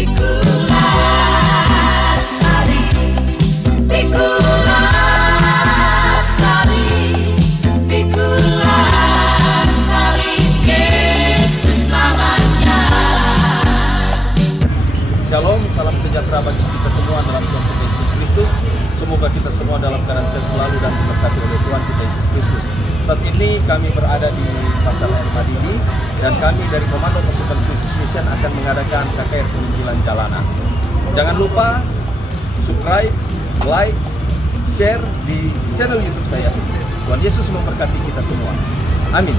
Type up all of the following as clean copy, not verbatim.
Shalom, salam sejahtera bagi kita semua dalam Tuhan kita Yesus Kristus. Semoga kita semua dalam keadaan sehat selalu dan diberkati oleh Tuhan kita Yesus Kristus. Saat ini kami berada di Pasar Air Madini dan kami dari Komando Pasukan Khusus Mission akan mengadakan KKR penginjilan jalanan. Jangan lupa subscribe, like, share di channel YouTube saya. Tuhan Yesus memberkati kita semua. Amin.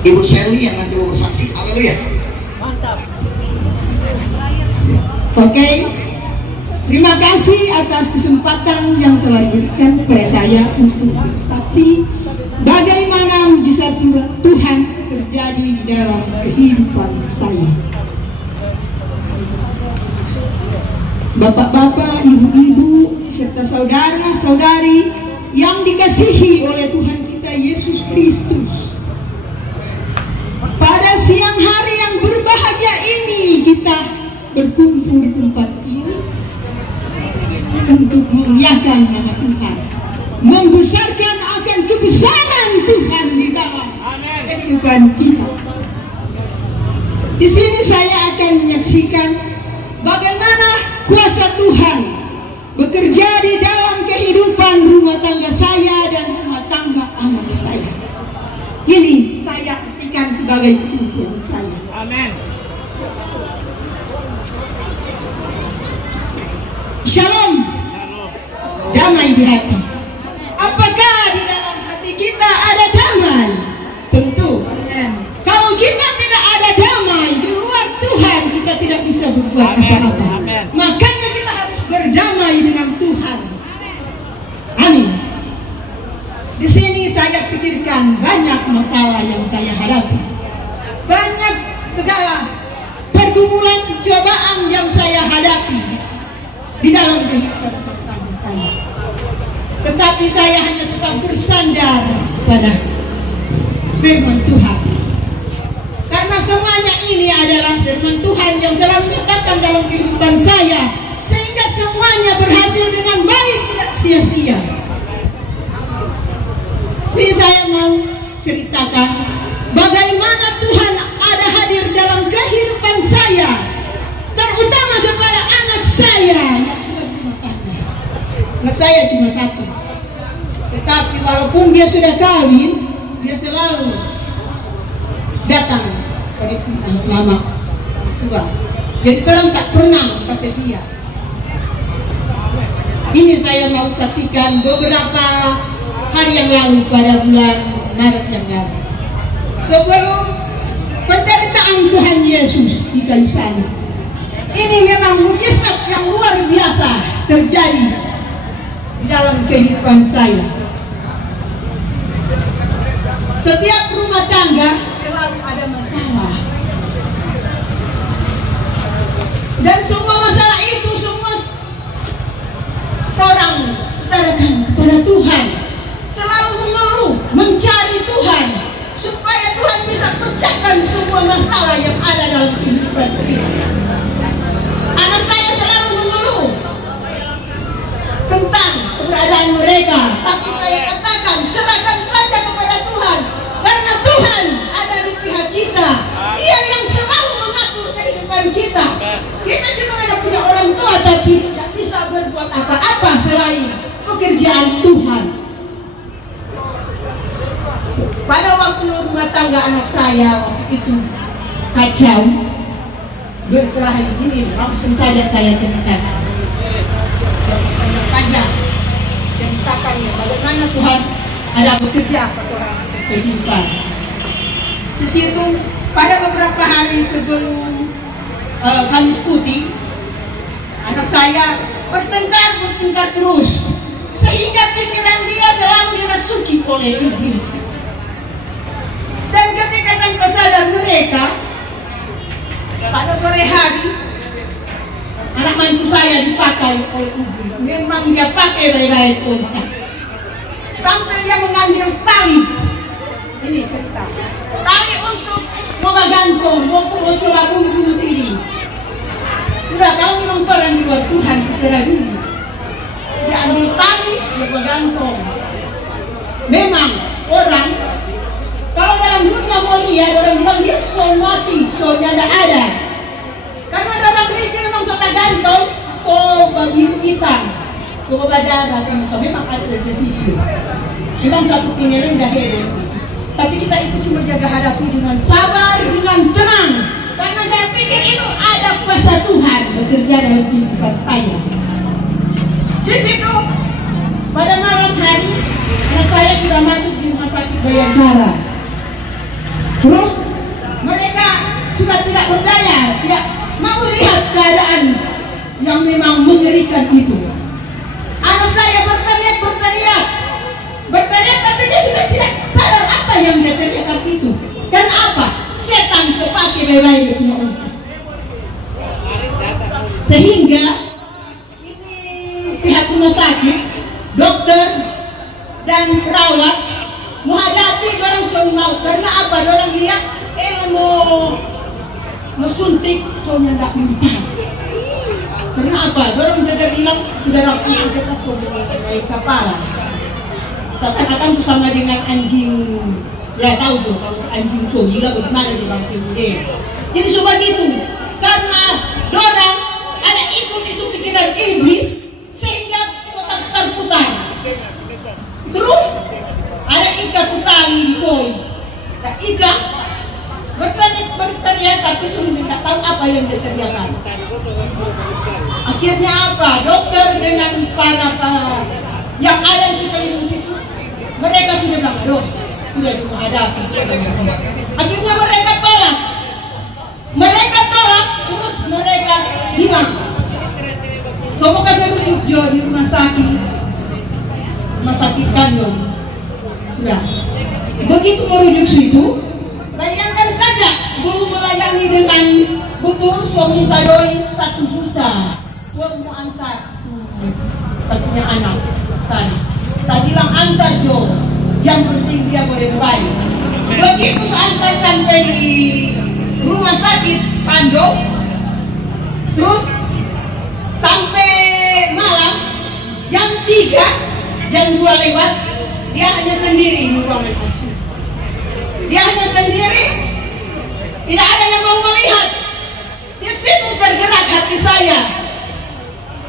Ibu Shelly yang nanti mau bersaksi. Haleluya. Mantap. Oke, terima kasih atas kesempatan yang telah diberikan kepada saya untuk bersaksi bagaimana mujizat Tuhan terjadi di dalam kehidupan saya. Bapak-bapak, ibu-ibu, serta saudara-saudari yang dikasihi oleh Tuhan kita Yesus Kristus. Pada siang hari yang berbahagia ini kita berkumpul di tempat ini untuk memuliakan nama Tuhan, membesarkan akan kehidupan kita. Di sini saya akan menyaksikan bagaimana kuasa Tuhan bekerja di dalam kehidupan rumah tangga saya dan rumah tangga anak saya. Ini saya artikan sebagai kesimpulan saya. Amin. Shalom. Damai di hati. Apakah di dalam hati kita ada damai? Tentu. Kalau kita tidak ada damai di luar Tuhan, kita tidak bisa berbuat apa-apa. Makanya kita harus berdamai dengan Tuhan. Amin. Di sini saya pikirkan banyak masalah yang saya hadapi, banyak segala pergumulan, cobaan yang saya hadapi di dalam kehidupan saya. Tetapi saya hanya tetap bersandar kepada firman Tuhan. Karena semuanya ini adalah firman Tuhan yang selalu menyatakan dalam kehidupan saya, sehingga semuanya berhasil dengan baik, tidak sia-sia. Jadi saya mau ceritakan bagaimana Tuhan ada hadir dalam kehidupan saya, terutama kepada anak saya yang sudah berumah tangga. Anak saya cuma satu, tetapi walaupun dia sudah kawin, dia selalu datang dari mama tua. Jadi orang tak pernah kasih dia. Ini saya mau saksikan beberapa hari yang lalu, pada bulan Maret yang lalu, sebelum penderitaan Tuhan Yesus di kayu salib. Ini memang mukjizat yang luar biasa terjadi di dalam kehidupan saya. Setiap rumah tangga selalu ada masalah, dan semua masalah itu semua seorang utarakan kepada Tuhan, selalu mengeluh, mencari Tuhan supaya Tuhan bisa pecahkan semua masalah yang ada dalam kehidupan kita. Anak saya selalu mengeluh tentang keberadaan mereka, tapi saya katakan serahkan saja kepada Tuhan, karena Tuhan ada di pihak kita. Dia yang selalu mengatur kehidupan kita. Kita cuma ada punya orang tua, tapi tidak bisa berbuat apa-apa selain pekerjaan Tuhan. Pada waktu rumah tangga anak saya waktu itu kacau, berkelahi ini, langsung saja saya ceritakan. Saja ceritakannya bagaimana Tuhan ada bekerja pada orang kehidupan. Di situ pada beberapa hari sebelum Kamis Putih, anak saya bertengkar terus, sehingga pikiran dia selalu dirasuki oleh iblis. Dan ketika tanpa sadar mereka, pada sore hari anak mantu saya dipakai oleh iblis. Memang dia pakai baik-baik kontak, sampai dia mengambil tali. Ini cerita tali untuk mau gantung, mau coba bunuh diri. Sudah tahu memang orang di luar Tuhan secara dulu. Dia ambil tali, dia gantung. Memang orang kalau dalam dunia mulia, orang bilang dia soal mati, soalnya tidak ada. Karena dalam gereja memang sudah gantung, so bagi kita, so berdarah, memang ada video. Memang satu penyelenggara dah hebat. Tapi kita itu cuma jaga hadapi dengan sabar, dengan tenang. Karena saya pikir itu ada kuasa Tuhan bekerja dalam kehidupan saya. Di situ pada malam hari, anak saya sudah masuk di rumah sakit Bayangkara. Terus mereka sudah tidak berdaya, tidak mau lihat keadaan yang memang mengerikan itu. Anak saya berteriak, tapi dia sudah tidak sadar apa yang dia teriakkan itu. Karena apa? Setan sepakai baik-baik dia punya umat. Sehingga ini pihak rumah sakit, dokter dan perawat menghadapi orang suami mau. Karena apa? Orang lihat mau suntik, soalnya tidak minta. Karena apa? Orang jaga bilang sudah rapi kita suami kepala. Seakan-akan bersama dengan anjing Ya tahu tuh kalau anjing so gila bagaimana di bang dia. Jadi coba gitu, karena dorang ada ikut itu pikiran iblis sehingga tetap terputar. Terus ada ikat tali di koi, tak ikat bertanya tapi sudah tidak tahu apa yang diteriakan. Akhirnya apa? Dokter dengan para yang ada di sekeliling situ, mereka sudah bilang, aduh, sudah menghadapi. Akhirnya mereka tolak, terus mereka bilang, coba kita rujuk di rumah sakit Kanyong. Sudah. Begitu merujuk situ, bayangkan saja, belum melayani dengan betul suami tadoi 1 juta. Gua mau antar, katanya anak tadi. Saya bilang antar Jo, yang penting dia boleh baik. Begitu antar sampai di rumah sakit Pando, terus sampai malam jam 3, jam 2 lewat, dia hanya sendiri di ruangan ICU. Dia hanya sendiri, tidak ada yang mau melihat. Di situ tergerak hati saya.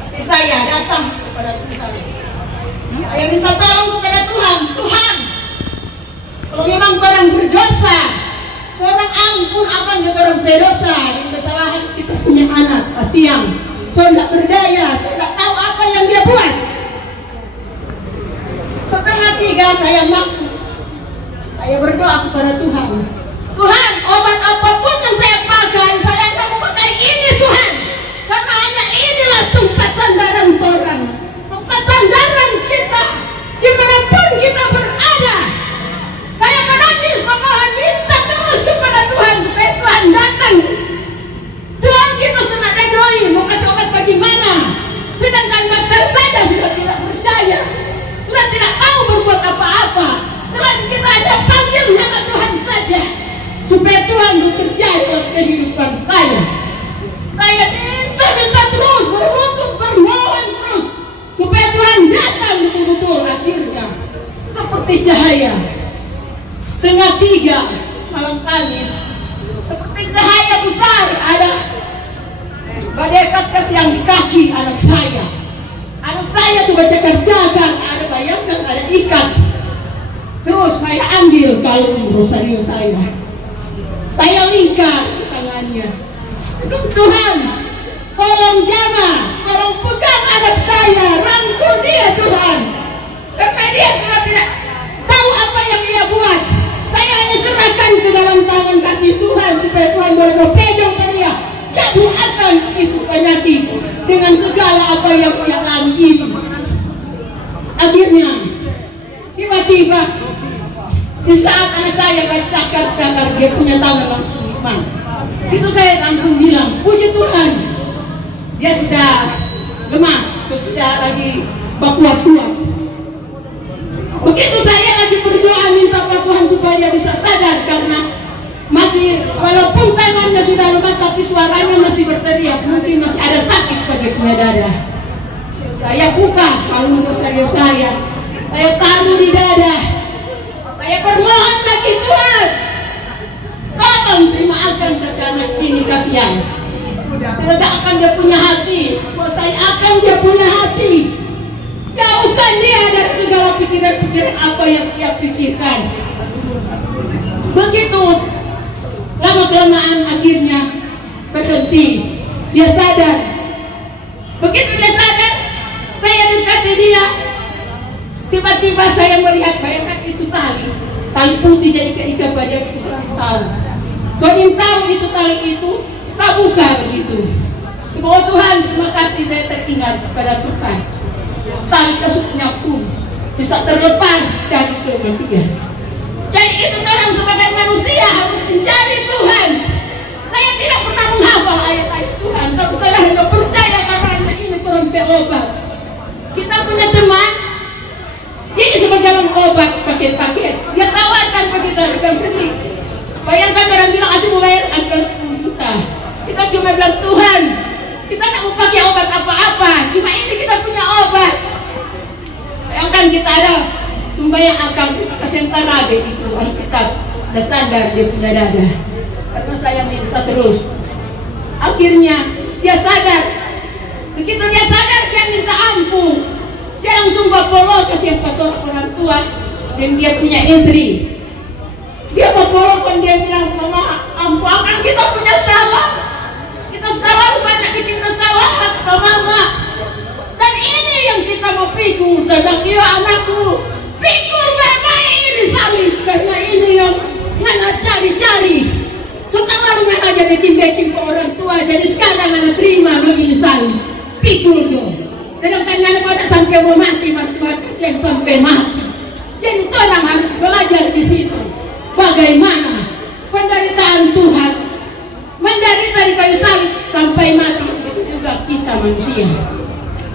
Hati saya datang kepada Tuhan. Saya minta tolong kepada Tuhan. Tuhan, kalau memang orang berdosa, orang ampun apa yang orang berdosa dan kesalahan kita punya anak pasti yang tidak berdaya, tidak tahu apa yang dia buat. Setengah 3 saya maksud, saya berdoa kepada Tuhan. Tuhan, obat apapun yang saya pakai, saya akan memakai ini Tuhan, karena hanya inilah tempat sandaran orang, tempat sandaran kita dimanapun kita berada. Saya menangis memohon minta terus kepada Tuhan supaya Tuhan datang. Tuhan, kita sudah ada doi mau kasih obat bagaimana, sedangkan dokter saja sudah tidak berdaya, sudah tidak tahu berbuat apa-apa. Selain kita ada panggil nama Tuhan saja supaya Tuhan bekerja dalam kehidupan saya. Saya minta terus, bermohon terus supaya Tuhan datang betul-betul. Akhirnya seperti cahaya setengah 3 malam Kamis, seperti cahaya besar ada badai kakas yang di kaki anak saya. Anak saya coba cakar-cakar, ada bayangkan ada ikat. Terus saya ambil kalung rosario saya lingkar di tangannya. Tuhan, tolong jamah, tolong pegang anak saya, rangkul dia Tuhan, karena dia sudah tidak tahu apa yang dia buat. Saya hanya serahkan ke dalam tangan kasih Tuhan supaya Tuhan boleh berpegang pada dia, jatuhkan itu penyakit dengan segala apa yang dia alami. Akhirnya tiba-tiba di saat anak saya cakar-cakar dia punya tangan langsung lemas. Itu saya langsung bilang, puji Tuhan, dia sudah lemas, sudah lagi kuat-kuat. Begitu saya lagi berdoa minta Pak Tuhan supaya dia bisa sadar, karena masih walaupun tangannya sudah lemas tapi suaranya masih berteriak, mungkin masih ada sakit pada punya dada. Saya buka kalung rosario saya taruh di dada. Saya bermohon lagi Tuhan, tolong terima akan anak ini kasihan. Tidak akan dia punya hati, saya akan dia punya hati. Jauhkan dia dari segala pikiran-pikiran apa yang dia pikirkan. Begitu lama-kelamaan akhirnya berhenti. Dia sadar. Begitu dia sadar, saya dekati dia. Tiba-tiba saya melihat, bayangkan itu tali putih jadi keikat badan itu tahu. Kau tahu itu tali itu, tak buka begitu. Oh Tuhan, terima kasih saya teringat pada Tuhan. Tali kasutnya pun bisa terlepas dari kematian. Jadi itu dalam sebagai manusia harus mencari Tuhan. Saya tidak pernah menghafal ayat-ayat Tuhan, tapi saya hanya percaya karena ini perempuan obat. Kita punya teman, ini sebagai obat paket-paket, dia tawarkan begitu dengan kritik. Bayangkan orang bilang asli mau bayar angka 10 juta. Kita cuma bilang Tuhan, kita tidak mau pakai obat apa-apa, cuma ini kita punya obat. Bayangkan kita ada sembahyang akan kasih tarabe itu Alkitab dan standar dia punya dada. Karena saya minta terus. Akhirnya dia sadar. Begitu dia sadar, dia minta ampun. Dia langsung bapolo kasih orang tua dan dia punya istri. Dia bapolo kan dia bilang, mama ampun kita punya salah. Kita salah banyak bikin kesalahan sama mama. Dan ini yang kita mau pikul. Saya kira anakku pikul baik-baik ini salib. Karena ini yang mana cari-cari. Setelah lu aja bikin-bikin ke orang tua. Jadi sekarang anak terima begini salib. Pikul dong. Sedangkan anak pada sampai mau mati. Tuhan yang sampai mati. Jadi orang harus belajar di situ. Bagaimana penderitaan Tuhan menderita dari kayu salib sampai mati. Itu juga kita manusia.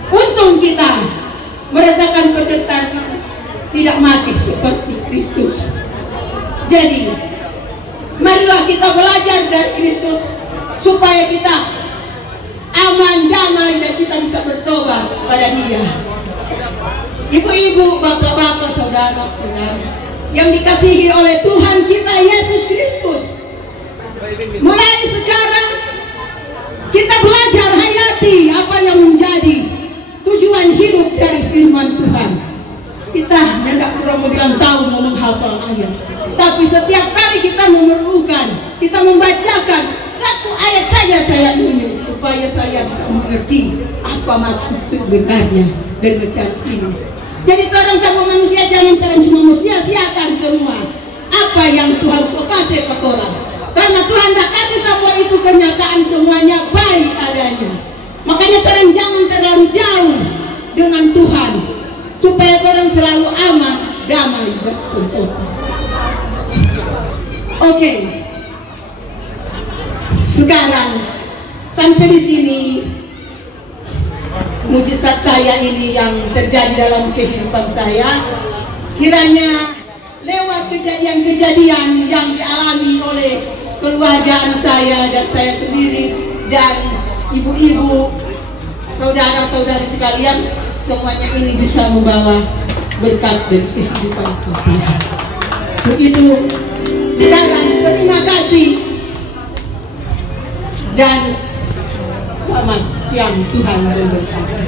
Untung kita merasakan penderitaan tidak mati seperti Kristus. Jadi marilah kita belajar dari Kristus supaya kita aman, damai, dan kita bisa bertobat pada Dia. Ibu-ibu, bapak-bapak, saudara-saudara yang dikasihi oleh Tuhan kita Yesus Kristus, mulai sekarang kita belajar hayati apa yang menjadi tujuan hidup dari firman Tuhan. Kita tidak kemudian tahu mau menghafal ayat, tapi setiap kali kita memerlukan, kita membacakan satu ayat saja saya tunjuk supaya saya bisa mengerti apa maksud sebenarnya dan macam ini. Jadi orang sama manusia jangan cuma sia-siakan semua apa yang Tuhan kasih ke orang. Karena Tuhan tak kasih semua itu kenyataan semuanya baik adanya. Makanya orang jangan terlalu jauh dengan Tuhan supaya orang selalu aman, damai, bersentosa. Oke. Sekarang sampai di sini mujizat saya ini yang terjadi dalam kehidupan saya, kiranya lewat kejadian-kejadian yang dialami oleh keluarga anak saya dan saya sendiri dan ibu-ibu, saudara-saudari sekalian, semuanya ini bisa membawa berkat dari kehidupan kita. Begitu. Sekarang terima kasih dan selamat siang, Tuhan memberkati.